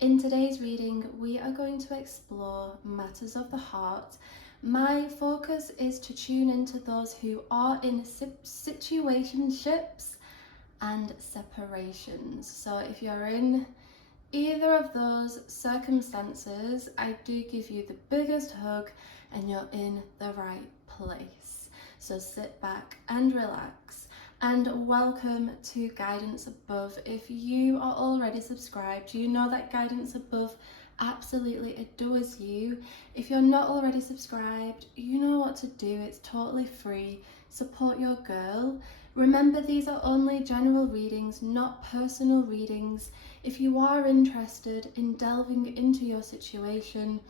In today's reading, we are going to explore matters of the heart. My focus is to tune into those who are in situationships and separations. So if you're in either of those circumstances, I do give you the biggest hug and you're in the right place. So sit back and relax, and welcome to Guidance Above. If you are already subscribed, you know that Guidance Above absolutely adores you. If you're not already subscribed, you know what to do. It's totally free. Support your girl. Remember, these are only general readings, not personal readings. If you are interested in delving into your situation,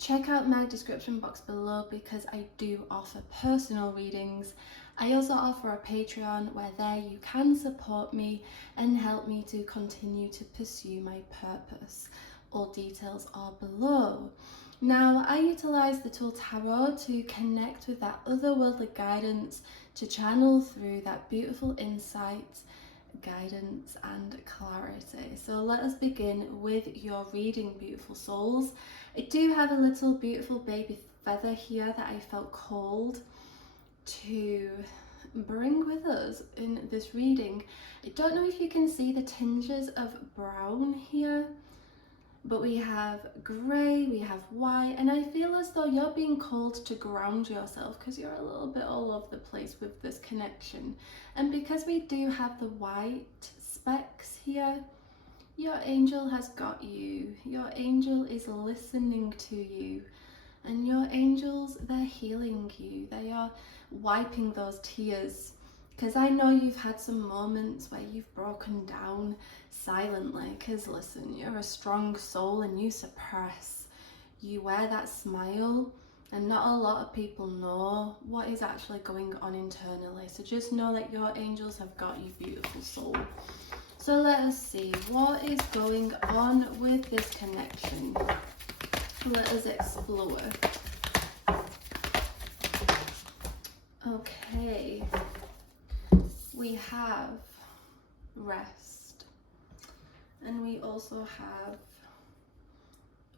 check out my description box below because I do offer personal readings. I also offer a Patreon where there you can support me and help me to continue to pursue my purpose. All details are below. Now, I utilize the tool Tarot to connect with that otherworldly guidance, to channel through that beautiful insight, guidance and clarity. So let us begin with your reading, beautiful souls. I do have a little beautiful baby feather here that I felt called to bring with us in this reading. I don't know if you can see the tinges of brown here, but we have grey, we have white, and I feel as though you're being called to ground yourself because you're a little bit all over the place with this connection. And because we do have the white specks here, your angel has got you. Your angel is listening to you, and your angels, they're healing you. They are wiping those tears, because I know you've had some moments where you've broken down silently, because listen, you're a strong soul and you suppress. You wear that smile, and not a lot of people know what is actually going on internally. So just know that your angels have got you, beautiful soul. So let us see what is going on with this connection. Let us explore. Okay. We have rest, and we also have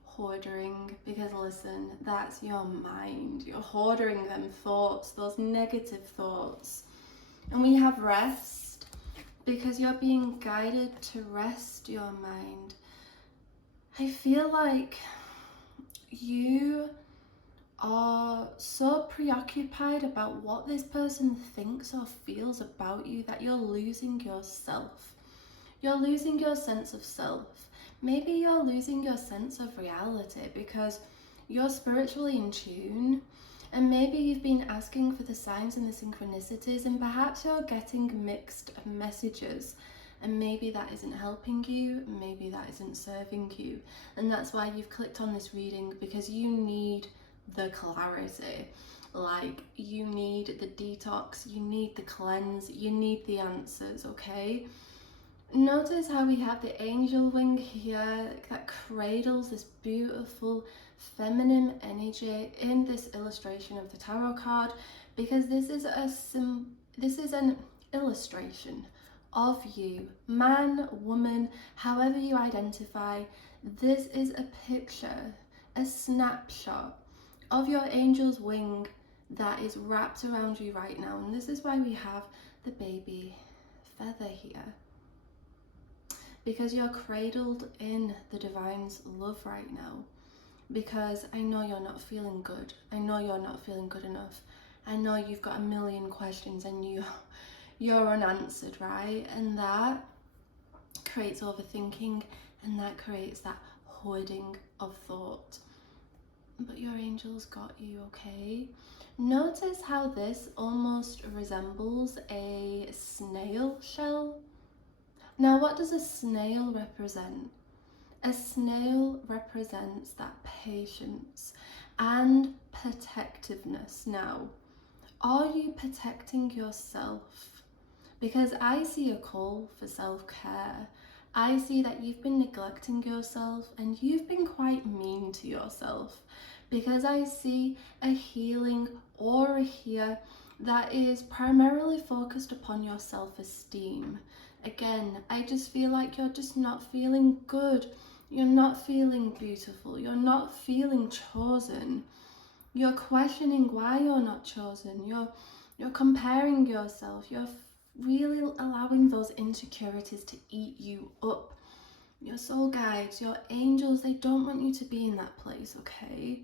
hoarding, because listen, that's your mind. You're hoarding them thoughts, those negative thoughts. And we have rest, because you're being guided to rest your mind. I feel like you are so preoccupied about what this person thinks or feels about you that you're losing yourself. You're losing your sense of self. Maybe you're losing your sense of reality because you're spiritually in tune, and maybe you've been asking for the signs and the synchronicities, and perhaps you're getting mixed messages, and maybe that isn't helping you, maybe that isn't serving you, and that's why you've clicked on this reading, because you need the clarity. Like, you need the detox, you need the cleanse, you need the answers, okay? Notice how we have the angel wing here that cradles this beautiful feminine energy in this illustration of the tarot card, because this is an illustration of you, man, woman, however you identify. This is a picture, a snapshot of your angel's wing that is wrapped around you right now. And this is why we have the baby feather here, because you're cradled in the divine's love right now. Because I know you're not feeling good. I know you're not feeling good enough. I know you've got a million questions and you're unanswered, right? And that creates overthinking, and that creates that hoarding of thought. But your angels got you, okay? Notice how this almost resembles a snail shell. Now, what does a snail represent? A snail represents that patience and protectiveness. Now, are you protecting yourself? Because I see a call for self-care. I see that you've been neglecting yourself and you've been quite mean to yourself, because I see a healing aura here that is primarily focused upon your self-esteem. Again, I just feel like you're just not feeling good. You're not feeling beautiful. You're not feeling chosen. You're questioning why you're not chosen. You're comparing yourself. You're really allowing those insecurities to eat you up. Your soul guides, your angels, they don't want you to be in that place, okay?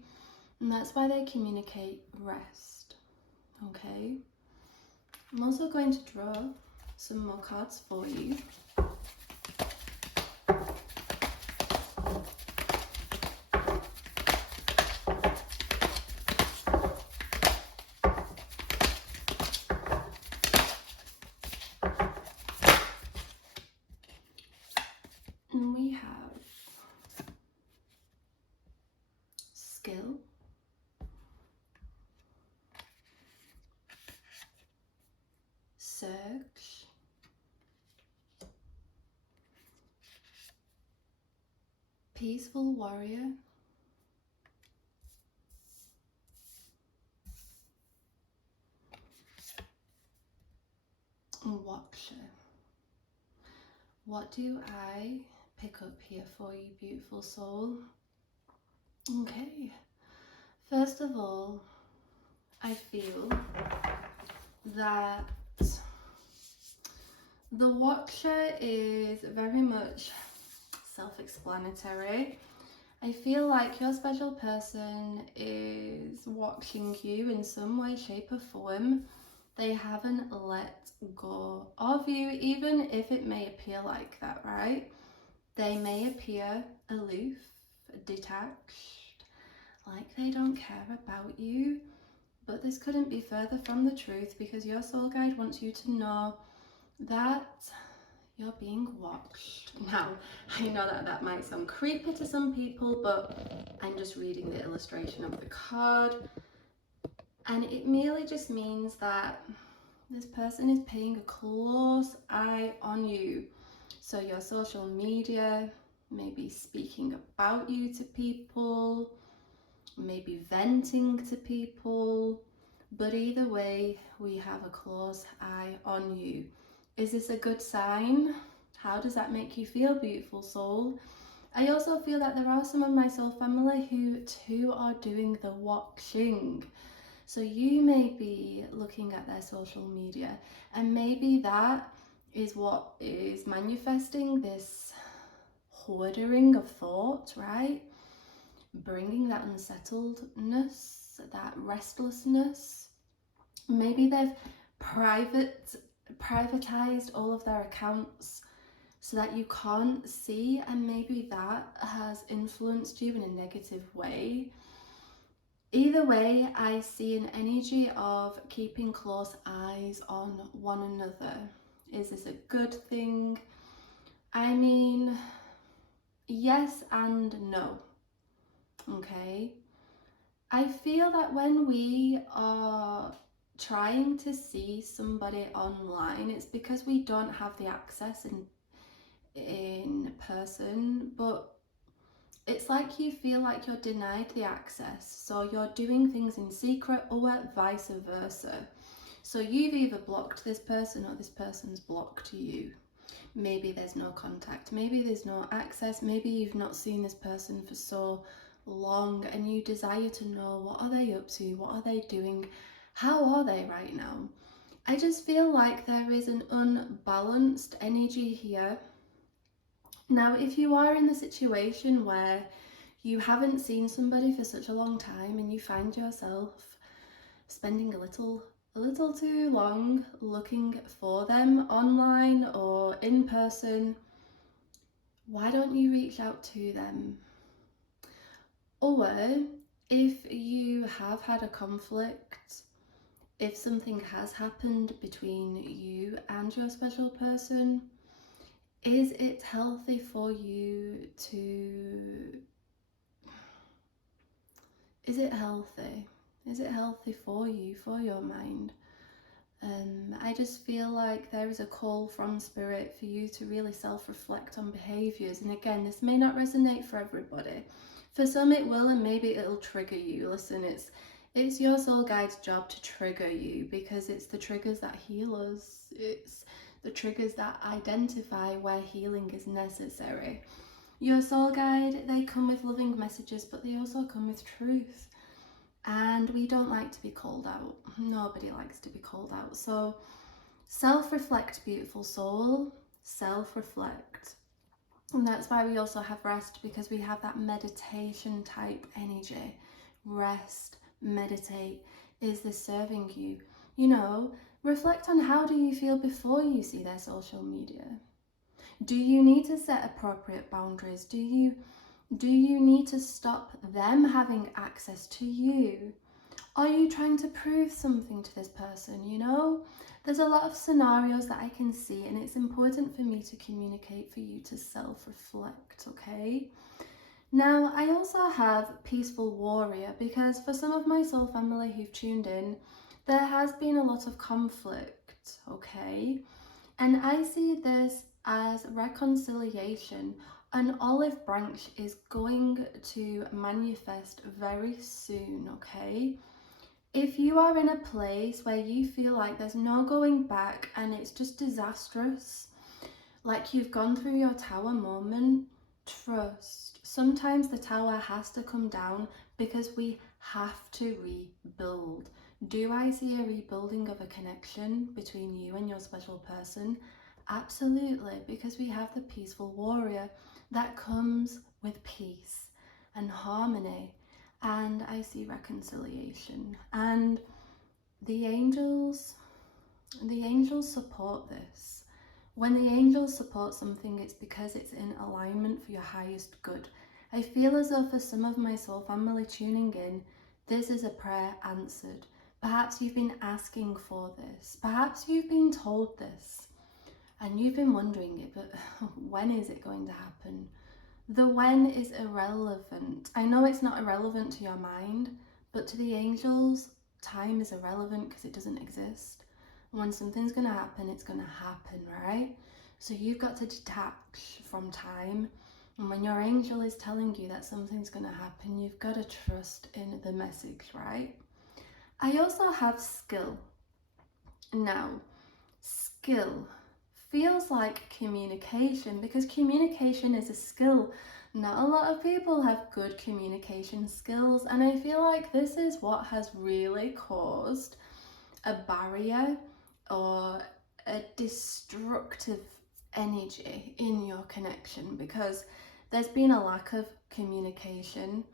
And that's why they communicate rest, okay? I'm also going to draw some more cards for you. And we have skill, search, peaceful warrior, and watcher. What do I pick up here for you, beautiful soul? Okay, first of all, I feel that the watcher is very much self-explanatory. I feel like your special person is watching you in some way, shape or form. They haven't let go of you, even if it may appear like that, right? They may appear aloof, detached, like they don't care about you, but this couldn't be further from the truth, because your soul guide wants you to know that you're being watched. Now, I know that that might sound creepy to some people, but I'm just reading the illustration of the card, and it merely just means that this person is paying a close eye on you. So your social media, maybe speaking about you to people, maybe venting to people, but either way, we have a close eye on you. Is this a good sign? How does that make you feel, beautiful soul? I also feel that there are some of my soul family who too are doing the watching. So you may be looking at their social media, and maybe that is what is manifesting this hoarding of thought, right? Bringing that unsettledness, that restlessness. Maybe they've privatized all of their accounts so that you can't see, and maybe that has influenced you in a negative way. Either way, I see an energy of keeping close eyes on one another. Is this a good thing? I mean, yes and no. Okay. I feel that when we are trying to see somebody online, it's because we don't have the access in person, but it's like you feel like you're denied the access, so you're doing things in secret, or vice versa. So you've either blocked this person or this person's blocked you. Maybe there's no contact, maybe there's no access, maybe you've not seen this person for so long and you desire to know, what are they up to, what are they doing, how are they right now? I just feel like there is an unbalanced energy here. Now, if you are in the situation where you haven't seen somebody for such a long time and you find yourself spending a little too long looking for them online or in person, why don't you reach out to them? Or if you have had a conflict, if something has happened between you and your special person, is it healthy for you to... Is it healthy? Is it healthy for you, for your mind? I just feel like there is a call from spirit for you to really self-reflect on behaviours. And again, this may not resonate for everybody. For some it will, and maybe it'll trigger you. Listen, it's your soul guide's job to trigger you, because it's the triggers that heal us. It's the triggers that identify where healing is necessary. Your soul guide, they come with loving messages, but they also come with truth. And we don't like to be called out. Nobody likes to be called out. So self-reflect, beautiful soul. Self-reflect. And that's why we also have rest, because we have that meditation type energy. Rest, meditate. Is this serving you? You know, reflect on how do you feel before you see their social media. Do you need to set appropriate boundaries? Do you need to stop them having access to you? Are you trying to prove something to this person? You know, there's a lot of scenarios that I can see, and it's important for me to communicate for you to self-reflect, okay? Now, I also have Peaceful Warrior, because for some of my soul family who've tuned in, there has been a lot of conflict, okay? And I see this as reconciliation. An olive branch is going to manifest very soon, okay? If you are in a place where you feel like there's no going back and it's just disastrous, like you've gone through your tower moment, trust. Sometimes the tower has to come down because we have to rebuild. Do I see a rebuilding of a connection between you and your special person? Absolutely, because we have the Peaceful Warrior that comes with peace and harmony, and I see reconciliation. And the angels support this. When the angels support something, it's because it's in alignment for your highest good. I feel as though for some of my soul family tuning in, this is a prayer answered. Perhaps you've been asking for this. Perhaps you've been told this and you've been wondering it, but when is it going to happen? The when is irrelevant. I know it's not irrelevant to your mind, but to the angels, time is irrelevant because it doesn't exist. When something's going to happen, it's going to happen, right? So you've got to detach from time. And when your angel is telling you that something's going to happen, you've got to trust in the message, right? I also have skill. Now, skill feels like communication, because communication is a skill. Not a lot of people have good communication skills, and I feel like this is what has really caused a barrier or a destructive energy in your connection, because there's been a lack of communication,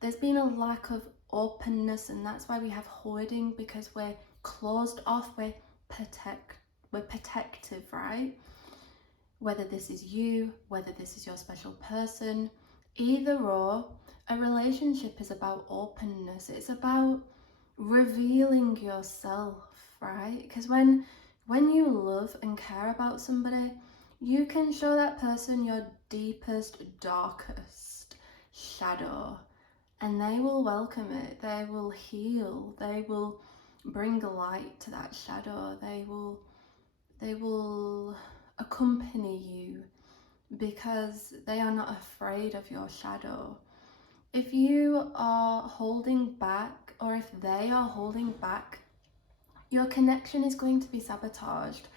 there's been a lack of openness, and that's why we have hoarding, because we're closed off, we're protective, right? Whether this is you, whether this is your special person, either or, a relationship is about openness. It's about revealing yourself, right? Because when you love and care about somebody, you can show that person your deepest, darkest shadow, and they will welcome it. They will heal. They will bring light to that shadow. They will accompany you because they are not afraid of your shadow. If you are holding back, or if they are holding back, your connection is going to be sabotaged.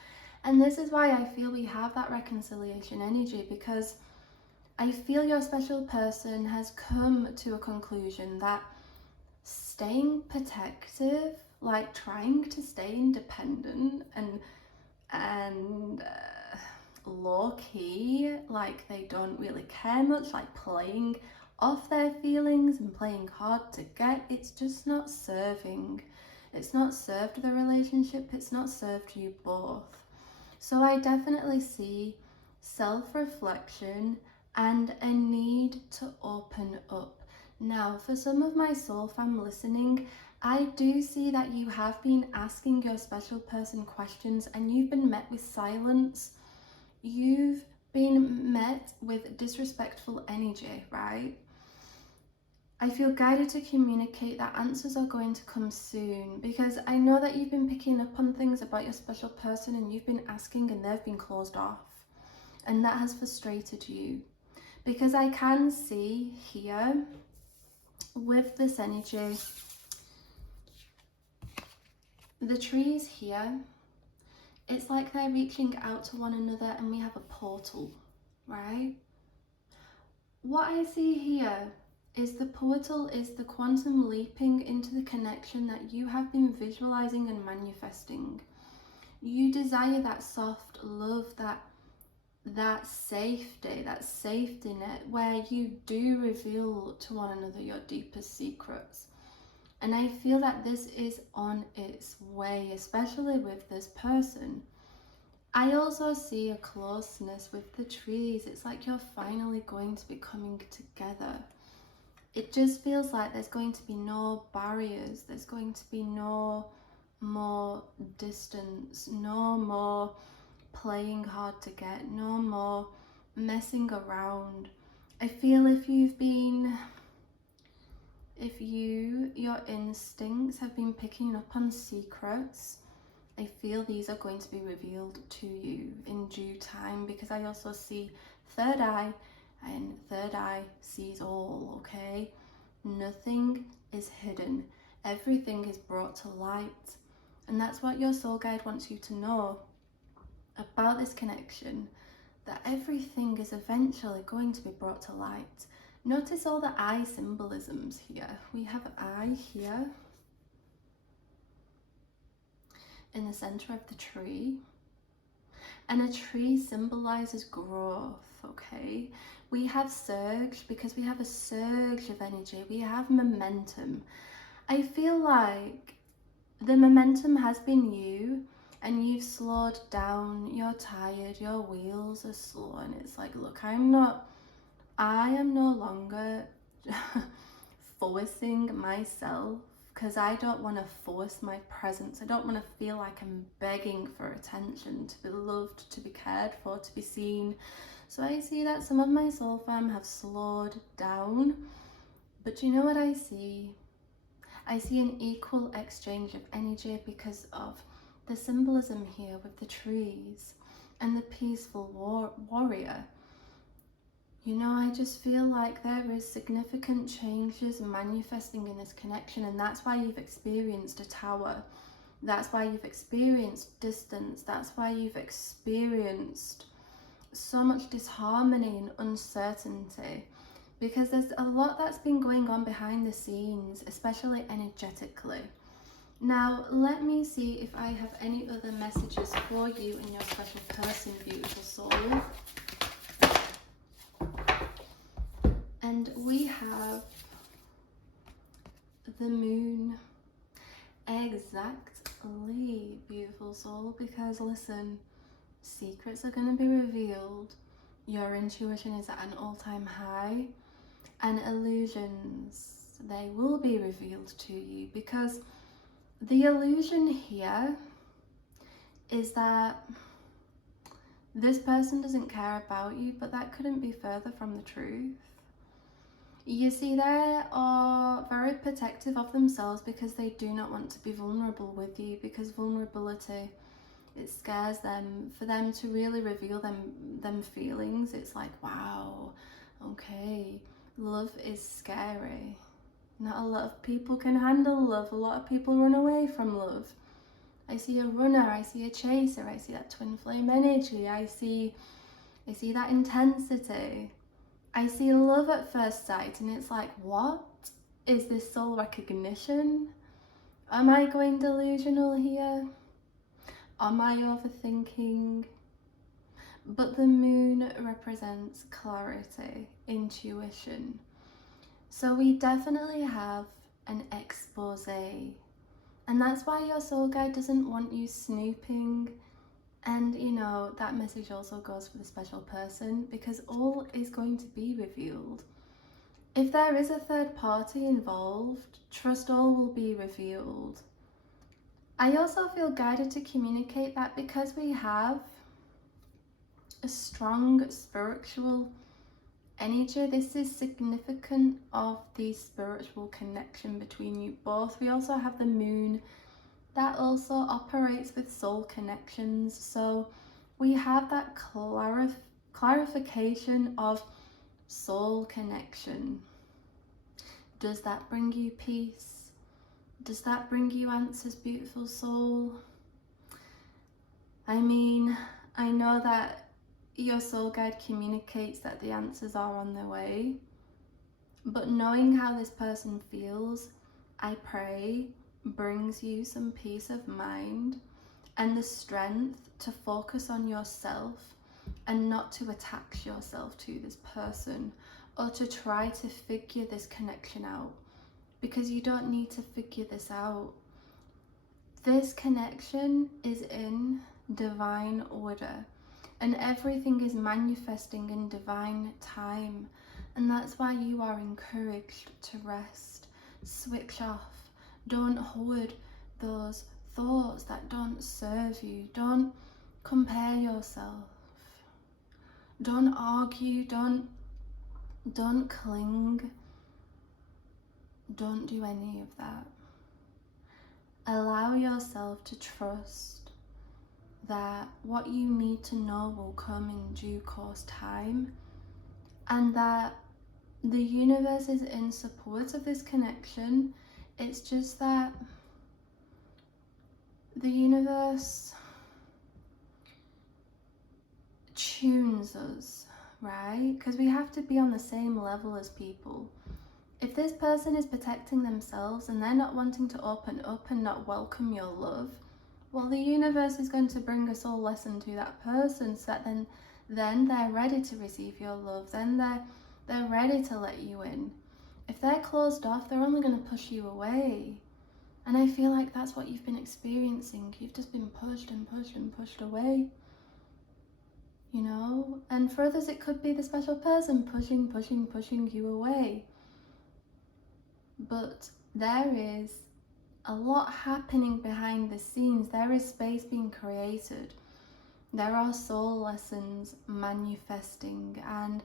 And this is why I feel we have that reconciliation energy, because I feel your special person has come to a conclusion that staying protective, like trying to stay independent and low key, like they don't really care much, like playing off their feelings and playing hard to get, it's just not serving. It's not served the relationship, it's not served you both. So I definitely see self-reflection and a need to open up. Now, for some of my soul fam listening, I do see that you have been asking your special person questions and you've been met with silence. You've been met with disrespectful energy, right? I feel guided to communicate that answers are going to come soon, because I know that you've been picking up on things about your special person and you've been asking and they've been closed off, and that has frustrated you, because I can see here with this energy, the trees here, it's like they're reaching out to one another and we have a portal, right? What I see here is the portal is the quantum leaping into the connection that you have been visualizing and manifesting. You desire that soft love, that safety net where you do reveal to one another your deepest secrets. And I feel that this is on its way, especially with this person. I also see a closeness with the trees. It's like you're finally going to be coming together. It just feels like there's going to be no barriers. There's going to be no more distance, no more playing hard to get, no more messing around. I feel your instincts have been picking up on secrets, I feel these are going to be revealed to you in due time, because I also see third eye, and third eye sees all, okay? Nothing is hidden. Everything is brought to light. And that's what your soul guide wants you to know about this connection, that everything is eventually going to be brought to light. Notice all the eye symbolisms here. We have eye here in the center of the tree, and a tree symbolizes growth, okay? We have surge because we have a surge of energy. We have momentum. I feel like the momentum has been you, and you've slowed down, you're tired, your wheels are slow, and it's like, look, I am no longer forcing myself, because I don't want to force my presence. I don't want to feel like I'm begging for attention, to be loved, to be cared for, to be seen. So I see that some of my soul fam have slowed down, but you know what I see? I see an equal exchange of energy because of the symbolism here with the trees and the peaceful warrior. You know, I just feel like there is significant changes manifesting in this connection, and that's why you've experienced a tower. That's why you've experienced distance. That's why you've experienced so much disharmony and uncertainty, because there's a lot that's been going on behind the scenes, especially energetically. Now, let me see if I have any other messages for you and your special person, beautiful soul. And we have the moon. Exactly, beautiful soul, because listen, secrets are going to be revealed. Your intuition is at an all-time high, and illusions, they will be revealed to you, because the illusion here is that this person doesn't care about you, but that couldn't be further from the truth. You see, they are very protective of themselves because they do not want to be vulnerable with you, because vulnerability, it scares them. For them to really reveal them feelings, it's like, wow, okay, love is scary. Not a lot of people can handle love. A lot of people run away from love. I see a runner, I see a chaser, I see that twin flame energy, I see that intensity. I see love at first sight, and it's like, what? Is this soul recognition? Am I going delusional here? Am I overthinking? But the moon represents clarity, intuition. So we definitely have an expose. And that's why your soul guide doesn't want you snooping. And you know, that message also goes for the special person, because all is going to be revealed. If there is a third party involved, trust all will be revealed. I also feel guided to communicate that because we have a strong spiritual energy, this is significant of the spiritual connection between you both. We also have the moon that also operates with soul connections, so we have that clarification of soul connection. Does that bring you peace? Does that bring you answers, beautiful soul? I mean, I know that your soul guide communicates that the answers are on their way. But knowing how this person feels, I pray, brings you some peace of mind and the strength to focus on yourself and not to attach yourself to this person or to try to figure this connection out, because you don't need to figure this out. This connection is in divine order and everything is manifesting in divine time, and that's why you are encouraged to rest, switch off, don't hold those thoughts that don't serve you, don't compare yourself, don't argue, don't cling, don't do any of that. Allow yourself to trust that what you need to know will come in due course time, and that the universe is in support of this connection. It's just that the universe tunes us, right? Because we have to be on the same level as people. If this person is protecting themselves and they're not wanting to open up and not welcome your love, well, the universe is going to bring a soul lesson to that person, so that then they're ready to receive your love, then they're ready to let you in. If they're closed off, they're only going to push you away. And I feel like that's what you've been experiencing. You've just been pushed and pushed and pushed away, you know? And for others, it could be the special person pushing you away. But there is a lot happening behind the scenes. There is space being created. There are soul lessons manifesting, and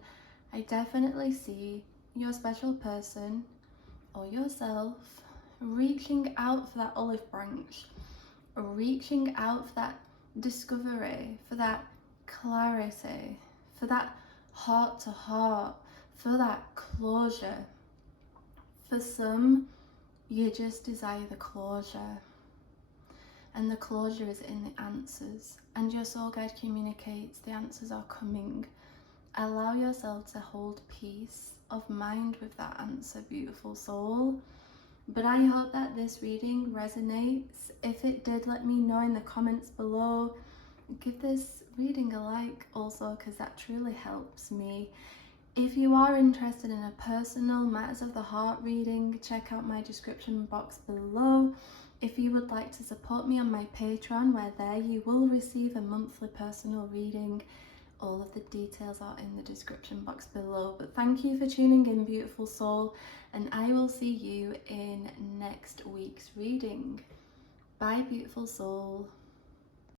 I definitely see your special person or yourself reaching out for that olive branch, reaching out for that discovery, for that clarity, for that heart to heart, for that closure. For some, you just desire the closure, and the closure is in the answers, and your soul guide communicates the answers are coming. Allow yourself to hold peace of mind with that answer, beautiful soul. But I hope that this reading resonates. If it did, let me know in the comments below. Give this reading a like also, because that truly helps me. If you are interested in a personal Matters of the Heart reading, check out my description box below. If you would like to support me on my Patreon, where there you will receive a monthly personal reading, all of the details are in the description box below. But thank you for tuning in, beautiful soul, and I will see you in next week's reading. Bye, beautiful soul.